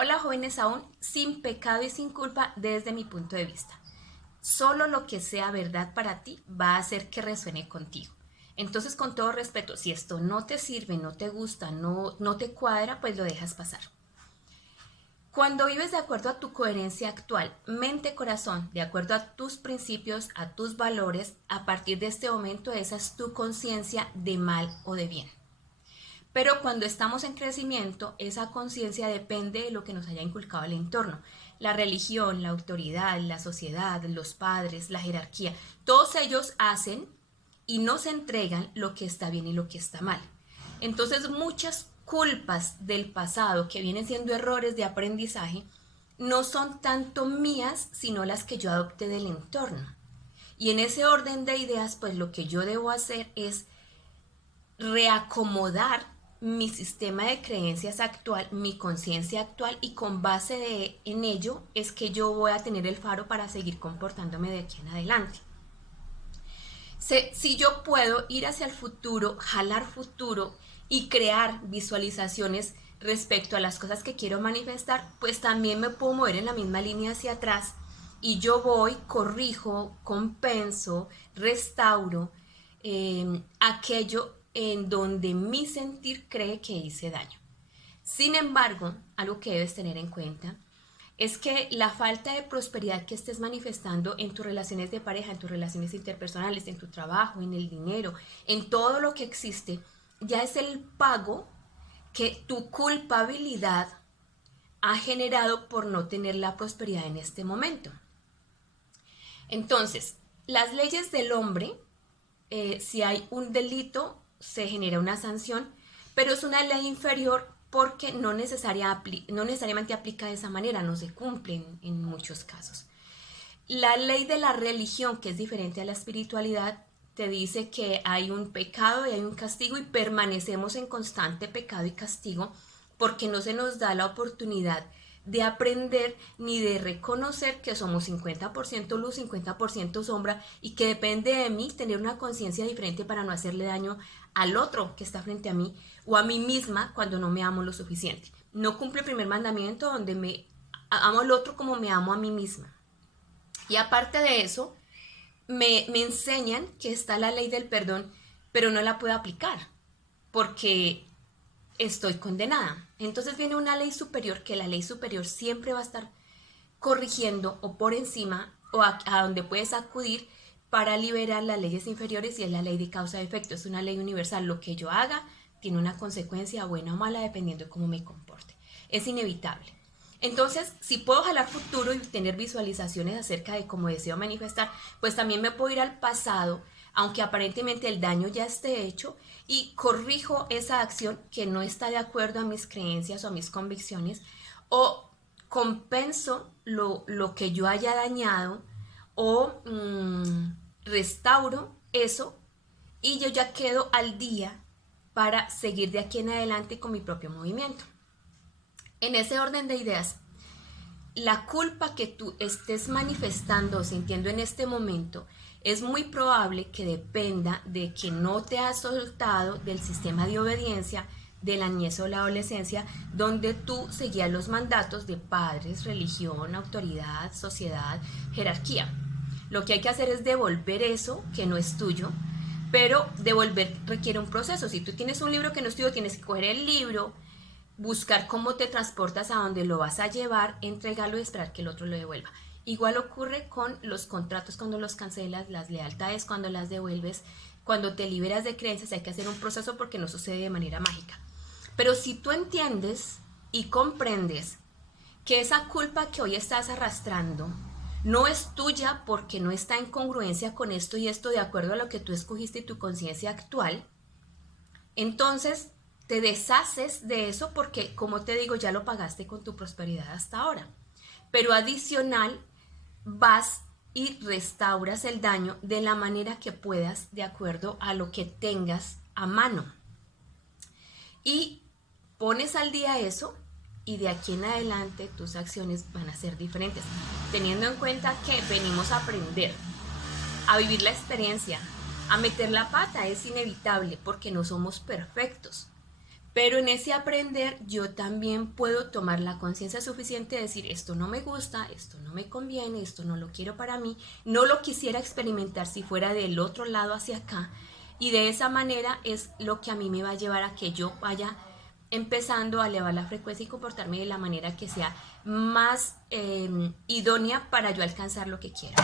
Hola jóvenes aún sin pecado y sin culpa desde mi punto de vista. Solo lo que sea verdad para ti va a hacer que resuene contigo. Entonces, con todo respeto, si esto no te sirve, no te gusta, no te cuadra, pues lo dejas pasar. Cuando vives de acuerdo a tu coherencia actual, mente-corazón, de acuerdo a tus principios, a tus valores, a partir de este momento esa es tu conciencia de mal o de bien. Pero cuando estamos en crecimiento, esa conciencia depende de lo que nos haya inculcado el entorno. La religión, la autoridad, la sociedad, los padres, la jerarquía, todos ellos hacen y nos entregan lo que está bien y lo que está mal. Entonces muchas culpas del pasado que vienen siendo errores de aprendizaje no son tanto mías, sino las que yo adopté del entorno. Y en ese orden de ideas, pues lo que yo debo hacer es reacomodar mi sistema de creencias actual, mi conciencia actual, y con base en ello es que yo voy a tener el faro para seguir comportándome de aquí en adelante. Si yo puedo ir hacia el futuro, jalar futuro y crear visualizaciones respecto a las cosas que quiero manifestar, pues también me puedo mover en la misma línea hacia atrás y yo voy, corrijo, compenso, restauro aquello en donde mi sentir cree que hice daño. Sin embargo, algo que debes tener en cuenta es que la falta de prosperidad que estés manifestando en tus relaciones de pareja, en tus relaciones interpersonales, en tu trabajo, en el dinero, en todo lo que existe, ya es el pago que tu culpabilidad ha generado por no tener la prosperidad en este momento. Entonces, las leyes del hombre, si hay un delito, se genera una sanción, pero es una ley inferior porque no necesariamente aplica de esa manera, no se cumple en muchos casos. La ley de la religión, que es diferente a la espiritualidad, te dice que hay un pecado y hay un castigo y permanecemos en constante pecado y castigo porque no se nos da la oportunidad de aprender ni de reconocer que somos 50% luz, 50% sombra y que depende de mí tener una conciencia diferente para no hacerle daño al otro que está frente a mí o a mí misma cuando no me amo lo suficiente. No cumple el primer mandamiento donde me amo al otro como me amo a mí misma. Y aparte de eso, me enseñan que está la ley del perdón, pero no la puedo aplicar porque estoy condenada. Entonces viene una ley superior, que la ley superior siempre va a estar corrigiendo o por encima o a donde puedes acudir para liberar las leyes inferiores, y es la ley de causa y efecto. Es una ley universal. Lo que yo haga tiene una consecuencia buena o mala dependiendo de cómo me comporte. Es inevitable. Entonces, si puedo jalar futuro y tener visualizaciones acerca de cómo deseo manifestar, pues también me puedo ir al pasado, aunque aparentemente el daño ya esté hecho, y corrijo esa acción que no está de acuerdo a mis creencias o a mis convicciones, o compenso lo que yo haya dañado, o restauro eso, y yo ya quedo al día para seguir de aquí en adelante con mi propio movimiento. En ese orden de ideas, la culpa que tú estés manifestando o sintiendo en este momento es muy probable que dependa de que no te has soltado del sistema de obediencia de la niñez o la adolescencia, donde tú seguías los mandatos de padres, religión, autoridad, sociedad, jerarquía. Lo que hay que hacer es devolver eso que no es tuyo, pero devolver requiere un proceso. Si tú tienes un libro que no es tuyo, tienes que coger el libro, buscar cómo te transportas a donde lo vas a llevar, entregarlo y esperar que el otro lo devuelva. Igual ocurre con los contratos cuando los cancelas, las lealtades cuando las devuelves, cuando te liberas de creencias. Hay que hacer un proceso porque no sucede de manera mágica. Pero si tú entiendes y comprendes que esa culpa que hoy estás arrastrando no es tuya porque no está en congruencia con esto y esto de acuerdo a lo que tú escogiste y tu conciencia actual, entonces te deshaces de eso porque, como te digo, ya lo pagaste con tu prosperidad hasta ahora. Pero adicional, vas y restauras el daño de la manera que puedas, de acuerdo a lo que tengas a mano. Y pones al día eso, y de aquí en adelante tus acciones van a ser diferentes, teniendo en cuenta que venimos a aprender, a vivir la experiencia, a meter la pata. Es inevitable porque no somos perfectos. Pero en ese aprender yo también puedo tomar la conciencia suficiente de decir, esto no me gusta, esto no me conviene, esto no lo quiero para mí, no lo quisiera experimentar si fuera del otro lado hacia acá. Y de esa manera es lo que a mí me va a llevar a que yo vaya empezando a elevar la frecuencia y comportarme de la manera que sea más idónea para yo alcanzar lo que quiero.